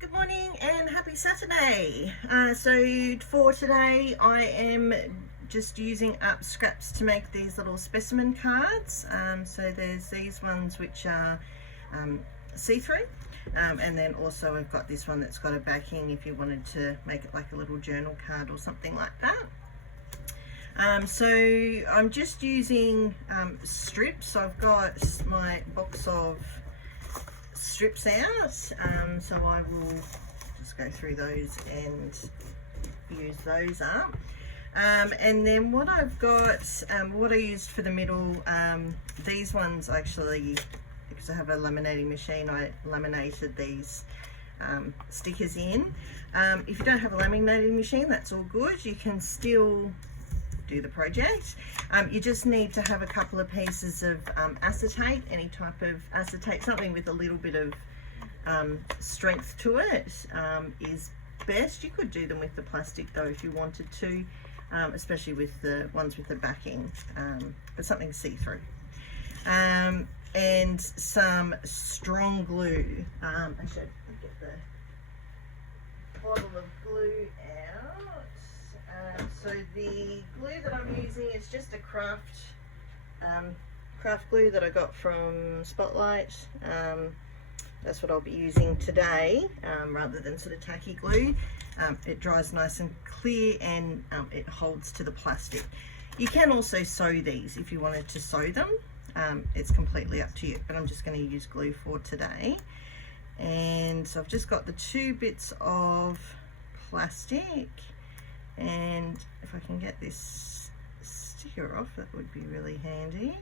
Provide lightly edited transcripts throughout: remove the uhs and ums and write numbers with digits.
Good morning and happy Saturday. So for today I am just using up scraps to make these little specimen cards. So there's these ones which are see-through, and then also I've got this one that's got a backing if you wanted to make it like a little journal card or something like that. So I'm just using strips. I've got my box of strips out, so I will just go through those and use those up. And then what I've got, what I used for the middle, these ones actually, because I have a laminating machine, I laminated these stickers in. If you don't have a laminating machine, that's all good. You can still do the project. You just need to have a couple of pieces of acetate, any type of acetate, something with a little bit of strength to it is best. You could do them with the plastic though if you wanted to, especially with the ones with the backing, but something see-through. And some strong glue. I should get the bottle of glue out. So the glue that I'm using is just a craft glue that I got from Spotlight. That's what I'll be using today, rather than sort of tacky glue. It dries nice and clear, and it holds to the plastic. You can also sew these if you wanted to sew them. It's completely up to you, but I'm just going to use glue for today. And so I've just got the two bits of plastic, and if I can get this sticker off, that would be really handy.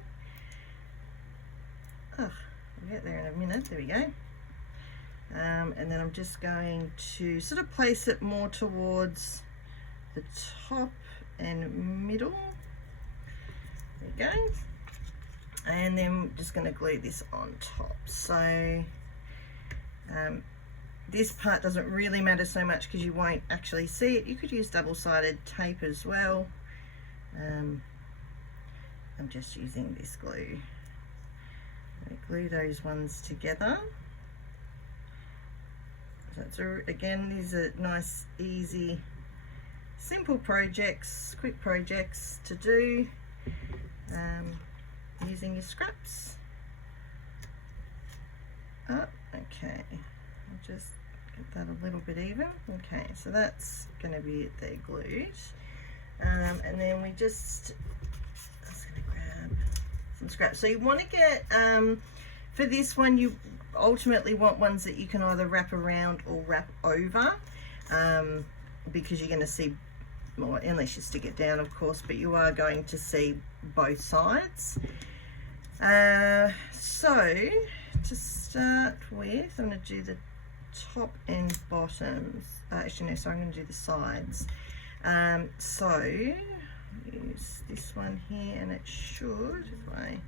Oh, we'll get there in a minute. There we go. And then I'm just going to sort of place it more towards the top and middle. There we go. And then I'm just going to glue this on top. So this part doesn't really matter so much because you won't actually see it. You could use double-sided tape as well. I'm just using this glue. Glue those ones together. So it's again, these are nice, easy, simple projects, quick projects to do using your scraps. Oh, okay. I'll just get that a little bit even. Okay, so that's going to be it there, glued. And then we just going to grab some scraps. So you want to get, for this one, you ultimately want ones that you can either wrap around or wrap over, because you're going to see, well, unless you stick it down, of course, but you are going to see both sides. So to start with, I'm going to do the top and bottoms. Actually, no, so I'm going to do the sides. So use this one here, and it should, if I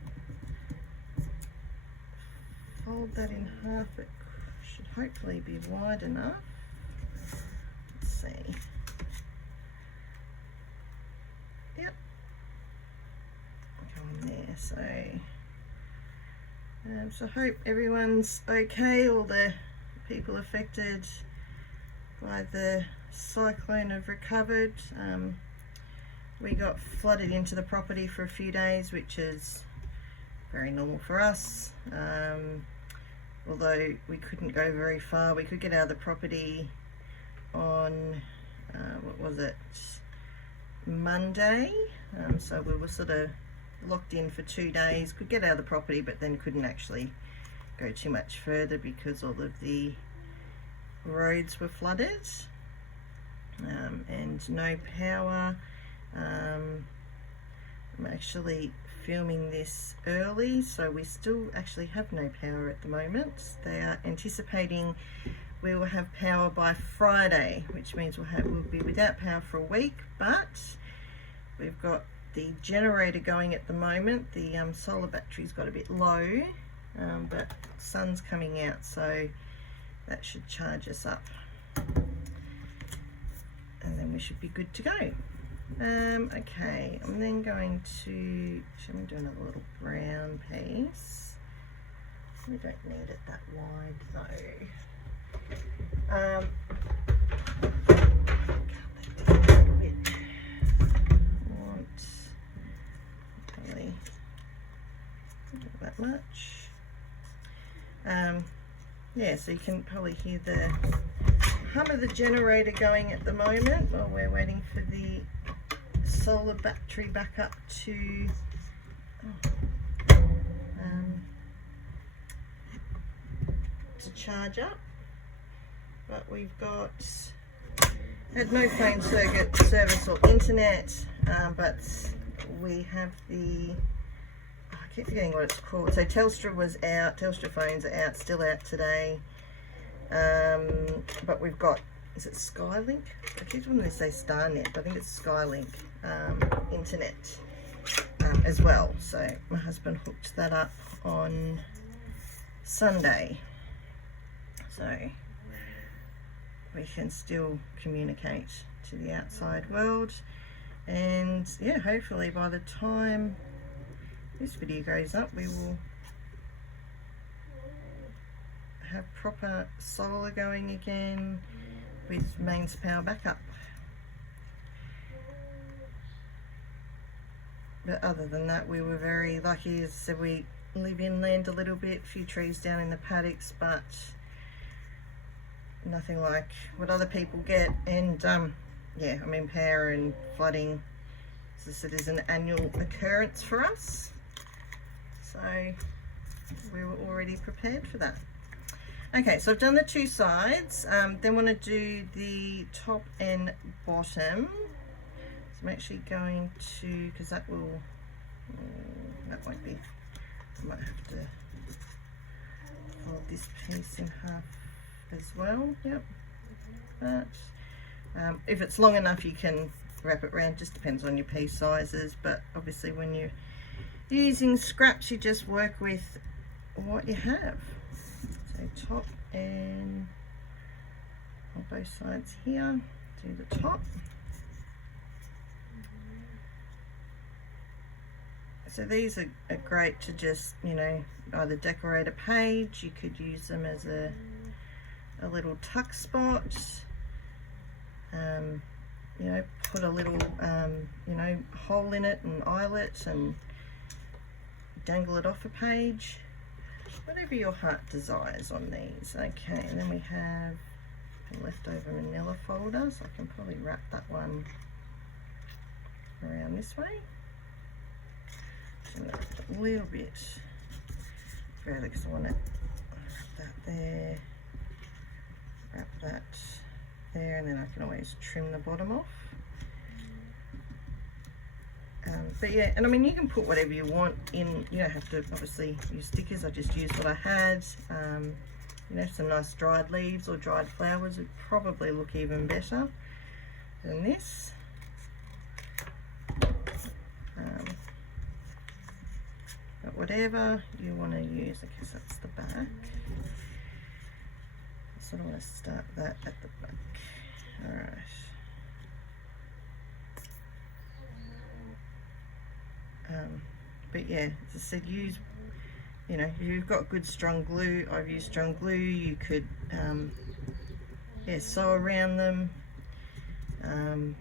fold that in half, it should hopefully be wide enough. Let's see. Yep. Go in there. So hope everyone's okay. All the people affected by the cyclone have recovered. We got flooded into the property for a few days, which is very normal for us. Although we couldn't go very far, we could get out of the property on what was it, Monday. So we were sort of locked in for 2 days, could get out of the property, but then couldn't actually go too much further because all of the roads were flooded, and no power. I'm actually filming this early, so we still actually have no power at the moment. They are anticipating we will have power by Friday, which means we'll be without power for a week, but we've got the generator going at the moment. The solar battery's got a bit low, but sun's coming out, so that should charge us up, and then we should be good to go. Okay, I'm then going to do another little brown piece. We don't need it that wide though. yeah, so you can probably hear the hum of the generator going at the moment while we're waiting for the solar battery back up to charge up. But we've got had no phone service or internet, but we have the, I keep forgetting what it's called. So Telstra was out, Telstra phones are out, still out today. But we've got, is it Skylink? I keep wanting to say Starnet, but I think it's Skylink internet as well. So my husband hooked that up on Sunday, so we can still communicate to the outside world. And yeah, hopefully by the time this video goes up, we will have proper solar going again with mains power backup. But other than that, we were very lucky. As I said, we live inland a little bit, a few trees down in the paddocks, but nothing like what other people get. And yeah, I mean, power and flooding, as I said, is an annual occurrence for us, so we were already prepared for that. Okay, so I've done the two sides, then want to do the top and bottom. So I'm actually going to, because that will, that won't be, I might have to fold this piece in half as well. Yep, but if it's long enough you can wrap it around, just depends on your piece sizes, but obviously when you're using scraps you just work with what you have. So top and on both sides here, do the top. So these are great to just, you know, either decorate a page, you could use them as a little tuck spot, you know, put a little, you know, hole in it and eyelet and dangle it off a page, whatever your heart desires on these. Okay, and then we have a leftover manila folder, so I can probably wrap that one around this way. A little bit further because I want to wrap that there, wrap that there, and then I can always trim the bottom off. But yeah, and I mean, you can put whatever you want in, you don't have to obviously use stickers. I just used what I had. You know, some nice dried leaves or dried flowers would probably look even better than this. But whatever you want to use, I guess that's the back. So I want to start that at the back. All right. But yeah, as I said, use, you know, if you've got good strong glue, I've used strong glue, you could yeah, sew around them,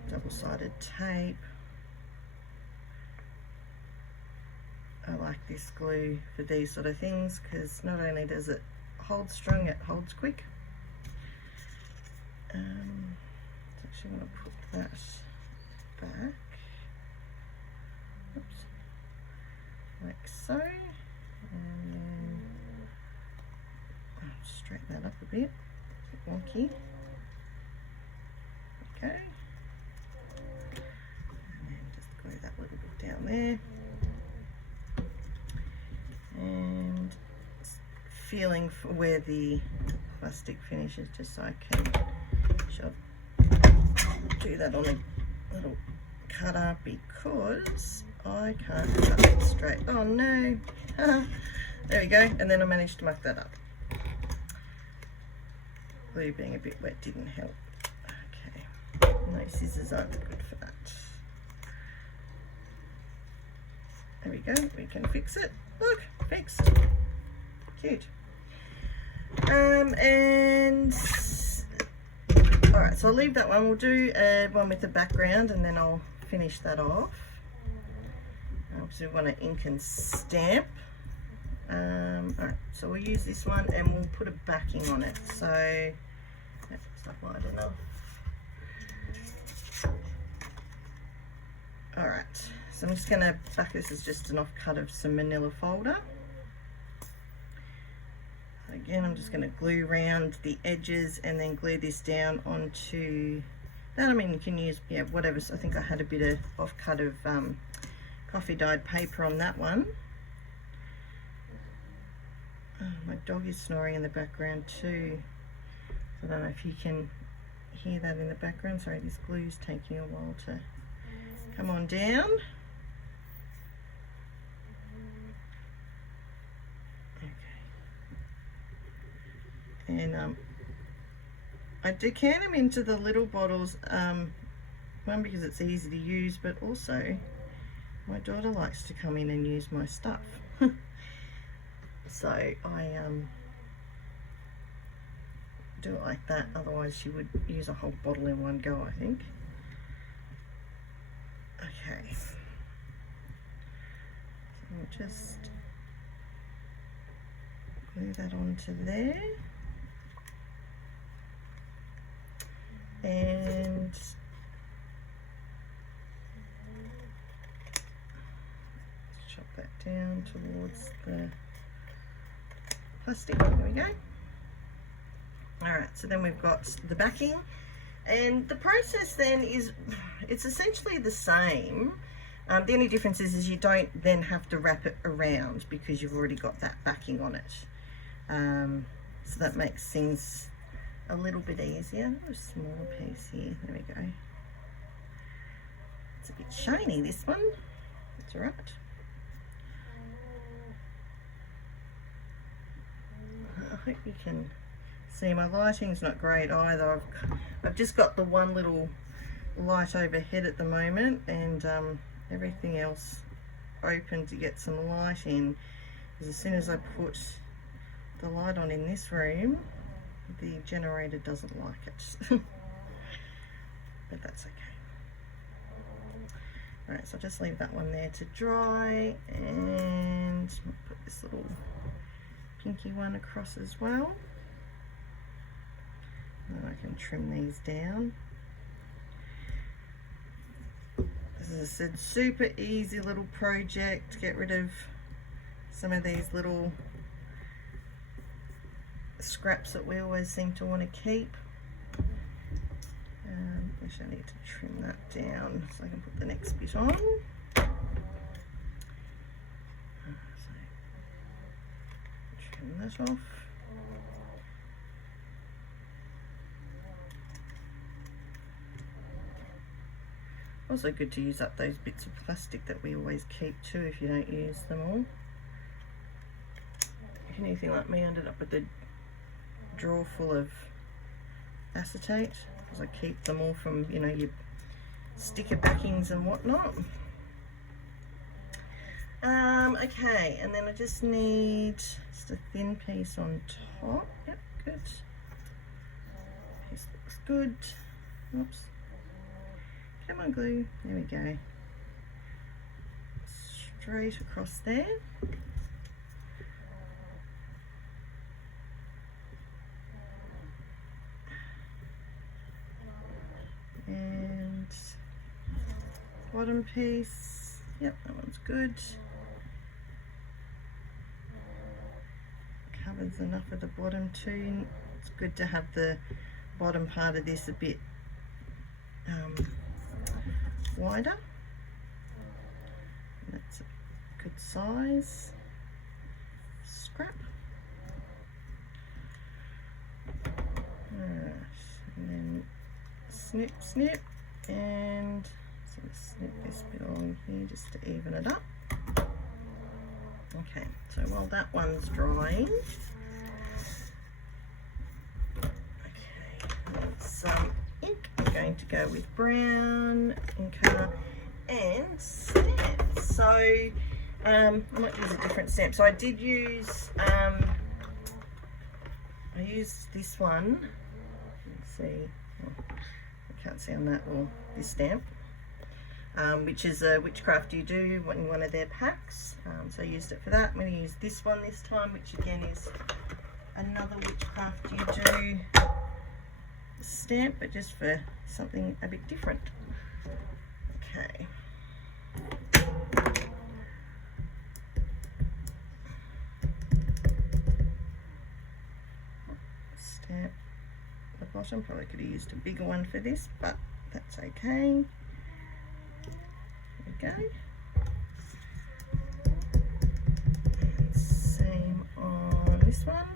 double-sided tape. I like this glue for these sort of things because not only does it hold strong, it holds quick. So actually I'm going to put that back. Oops. Like so, and then I'll straighten that up a bit wonky. Okay, and then just glue that little bit down there, and feeling for where the plastic finishes, just so I can do that on a little cutter because I can't cut it straight. Oh no. There we go, and then I managed to muck that up. Glue being a bit wet didn't help. Okay, no, scissors aren't good for that. There we go, we can fix it. Look, fixed. Cute. And alright, so I'll leave that one. We'll do one with the background and then I'll finish that off. Obviously we want to ink and stamp Alright, so we'll use this one and we'll put a backing on it. So that's not wide enough. Alright, so I'm just going to back, this is just an offcut of some manila folder. Again, I'm just going to glue around the edges and then glue this down onto that. I mean, you can use, yeah, whatever. So I think I had a bit of offcut of coffee dyed paper on that one. Oh, my dog is snoring in the background too. So I don't know if you can hear that in the background. Sorry, this glue's taking a while to come on down. And I decant them into the little bottles, one because it's easy to use, but also my daughter likes to come in and use my stuff. So I do it like that, otherwise she would use a whole bottle in one go, I think. Okay, so we'll just glue that onto there. And chop that down towards the plastic. There we go. Alright, so then we've got the backing, and the process then is, it's essentially the same. The only difference is you don't then have to wrap it around because you've already got that backing on it. So that makes things a little bit easier. A smaller piece here. There we go. It's a bit shiny, this one. That's all right. I hope you can see my lighting's not great either. I've just got the one little light overhead at the moment, and everything else open to get some light in. Because as soon as I put the light on in this room, the generator doesn't like it. But that's okay. Alright, so I'll just leave that one there to dry, and put this little pinky one across as well. And then I can trim these down. As I said, super easy little project. Get rid of some of these little scraps that we always seem to want to keep. Actually, I need to trim that down so I can put the next bit on. So, trim that off. Also good to use up those bits of plastic that we always keep too if you don't use them all. If you're anything like me, I ended up with a drawer full of acetate because I keep them all from, you know, your sticker backings and whatnot. Okay, and then I just need just a thin piece on top. Yep, good. Piece looks good. Oops. Come on, glue. There we go. Straight across there. And bottom piece. Yep, that one's good. Covers enough of the bottom too. It's good to have the bottom part of this a bit wider. That's a good size. Scrap. Alright, and then snip, snip, and so snip this bit along here just to even it up. Okay, so while that one's drying, okay, some ink. I'm going to go with brown inker and stamp. So I might use a different stamp. So I did use I used this one. Let's see. Oh, I can't see on that, or this stamp. which is a Witchcraft You Do in one of their packs. So I used it for that. I'm going to use this one this time, which again is another Witchcraft You Do stamp, but just for something a bit different. Okay. Stamp the bottom. Probably could have used a bigger one for this, but that's okay. There we go. And same on this one.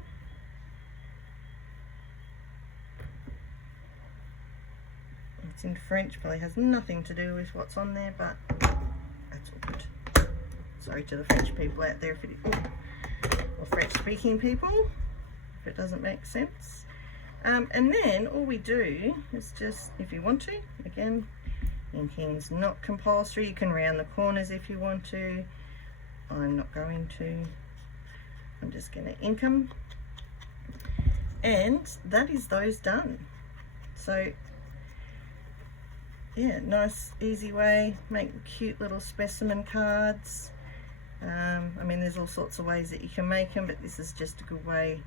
It's in French, probably has nothing to do with what's on there, but that's all good. Sorry to the French people out there if it, or French speaking people, if it doesn't make sense. And then all we do is just, if you want to, again, inking's not compulsory. You can round the corners if you want to. I'm not going to. I'm just going to ink them. And that is those done. So yeah, nice easy way, make cute little specimen cards. I mean, there's all sorts of ways that you can make them, but this is just a good way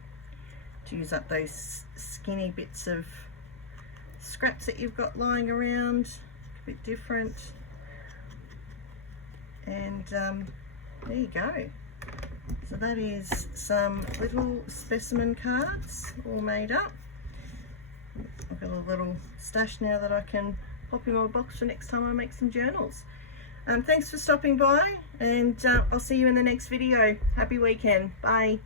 to use up those skinny bits of scraps that you've got lying around, a bit different. And there you go. So that is some little specimen cards all made up. I've got a little stash now that I can pop in my box for next time I make some journals. Thanks for stopping by, and I'll see you in the next video. Happy weekend. Bye.